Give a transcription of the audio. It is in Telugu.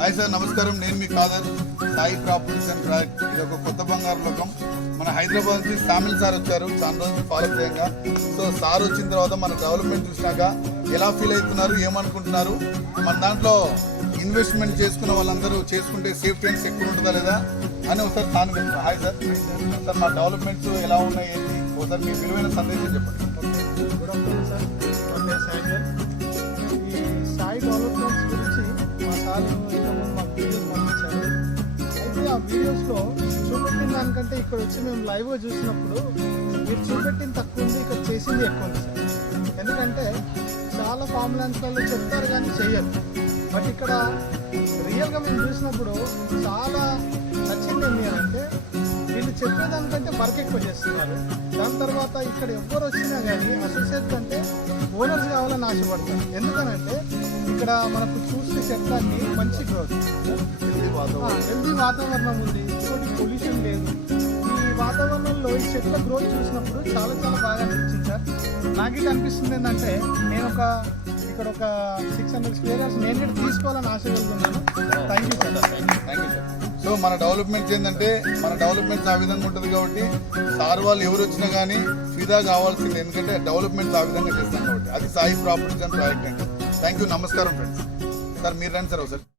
హాయ్ సార్, నమస్కారం. నేను మీ Khader. Sai properties and project, ఇది ఒక కొత్త బంగారు లోకం. మన హైదరాబాద్ నుంచి శామిల్ సార్ వచ్చారు చాలా రోజులు ఫాలో చేయంగా. సో సార్ వచ్చిన తర్వాత మన డెవలప్మెంట్ చూసినాక ఎలా ఫీల్ అవుతున్నారు, ఏమనుకుంటున్నారు, మన దాంట్లో ఇన్వెస్ట్మెంట్ చేసుకున్న వాళ్ళందరూ చేసుకుంటే సేఫ్టీ అండ్ సెక్యూర్ ఉంటుందా లేదా అని ఒకసారి తాను చెప్తాను. Hi sir. సార్ మా డెవలప్మెంట్స్ ఎలా ఉన్నాయి ఏంటి, ఒకసారి మీ విలువైన సందేశం చెప్పండి. Good afternoon sir. ఈ సాయి డెవలప్మెంట్స్ గురించి మా సార్ మాకు వీడియోస్ పంపించారు. అయితే ఆ వీడియోస్లో చూపెట్టిన దానికంటే ఇక్కడ వచ్చి మేము లైవ్గా చూసినప్పుడు మీరు చూపెట్టిన తక్కువ ఉంది, ఇక్కడ చేసింది ఎక్కువ ఉంది సార్. ఎందుకంటే చాలా ఫామ్ ల్యాండ్స్లలో చెప్తారు కానీ చెయ్యరు. బట్ ఇక్కడ రియల్గా మేము చూసినప్పుడు చాలా నచ్చింది ఏంటి అంటే వీళ్ళు చెప్పేదానికంటే వర్క్ ఎక్కువ చేస్తున్నారు. దాని తర్వాత ఇక్కడ ఎవ్వరు వచ్చినా కానీ అసోసియేట్ కంటే ఓనర్స్ కావాలని ఆశపడతారు. ఎందుకనంటే ఇక్కడ మనకు చూస్తే చెట్లన్నీ మంచి గ్రోత్, హెల్దీ వాతావరణం ఉంది, ఇంకోటి పొల్యూషన్ లేదు. ఈ వాతావరణంలో ఈ చెట్ల గ్రోత్ చూసినప్పుడు చాలా చాలా బాగా అనిపించింది సార్. నాకు ఇది అనిపిస్తుంది ఏంటంటే నేను ఇక్కడ ఒక 600 స్క్వేర్ యార్డ్స్ నేను కూడా తీసుకోవాలని ఆశ వెళ్తున్నాను. Thank you sir. Thank you sir. So మన డెవలప్మెంట్స్ ఏంటంటే మన డెవలప్మెంట్స్ ఆ విధంగా ఉంటుంది కాబట్టి సార్ వాళ్ళు ఎవరు వచ్చినా కానీ ఫిదా కావాల్సింది, ఎందుకంటే డెవలప్మెంట్స్ ఆ విధంగా చేస్తాం కాబట్టి. అది సాయి ప్రాపర్టీస్ అండ్ ప్రాజెక్ట్ అంటే. థ్యాంక్ యూ, నమస్కారం ఫ్రెండ్స్. సార్ మీరు రండి సార్ ఒకసారి.